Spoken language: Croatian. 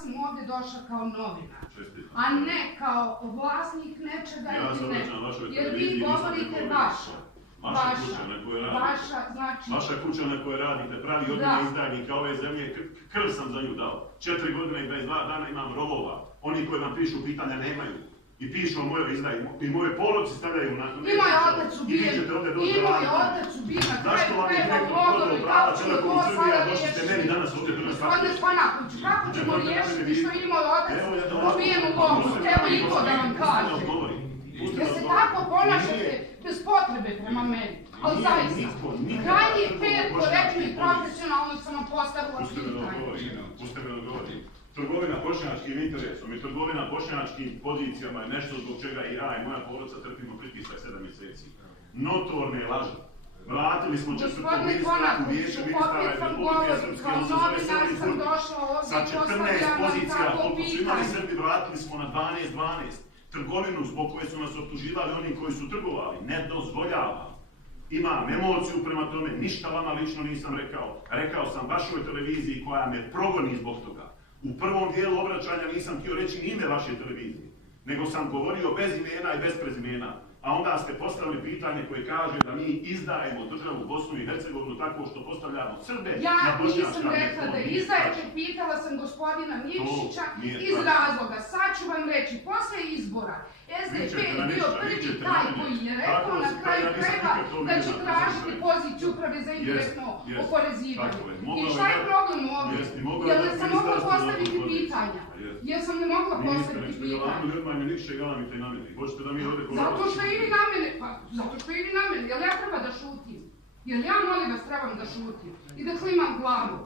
sam ovdje došla kao novinar, a ne kao vlasnik nečega ili ne. Jer vi govorite vaša. Vaša kuća na kojoj radite pravi od mene izdajnika ove zemlje, krv sam za nju dao. 4 godine i 22 dana imam rovova. Oni koji vam pišu pitanja nemaju. I pišu o mojoj izdaji. I moje poroci stavljaju na... I moj otac ubijen. Zašto vam je direktno prodao prava Telekom Srbija, došli ste meni danas ovdje prvi faktor? Gospodine Spanaković, kako ćemo riješiti što je moj otac ubijen u Logu? Evo i to da vam kažem. Jer se tako ponašate bez potrebe prema meni. Ali zaista, krajnji fair, korektno i profesionalno sam vam postavila pitanje. Pustite me da govorim. Trgovina bošnjačkim interesom i trgovina bošnjačkim pozicijama je nešto zbog čega i ja i moja porodica trpimo pritisak 7 mjeseci. Notorne laži. Vratili smo četvrtog ministra u vijeće ministara Republike Srpske, sa 14 pozicija, koliko su imali Srbi, vratili smo na 12-12. Trgovinu zbog koje su nas optuživali oni koji su trgovali, ne dozvoljavam. Imam emociju prema tome, ništa vama lično nisam rekao. Rekao sam vašoj televiziji koja me progoni zbog toga. U prvom dijelu obraćanja nisam htio reći ni ime vaše televizije, nego sam govorio bez imena i bez prezimena. A onda ste postavili pitanje koje kaže da mi izdajemo državu Bosnu i Hercegovinu tako što postavljamo Srbe na bošnjačka mjesta. Ja nisam rekla da izdajete, pitala sam gospodina Nikšića iz razloga. Sad ću vam reći, posle izbora SDP je bio prvi taj koji je rekao na kraju krajeva da će tražiti poziciju uprave za indirektno oporezivanje. I šta je problem ovdje? Jer ne sam mogla postaviti pitanja? Jer sam ne mogla postaviti pitanja? Zato što i vi na mene, jel ja treba da šutim? Jel ja molim vas trebam da šutim? I da klimam glavu?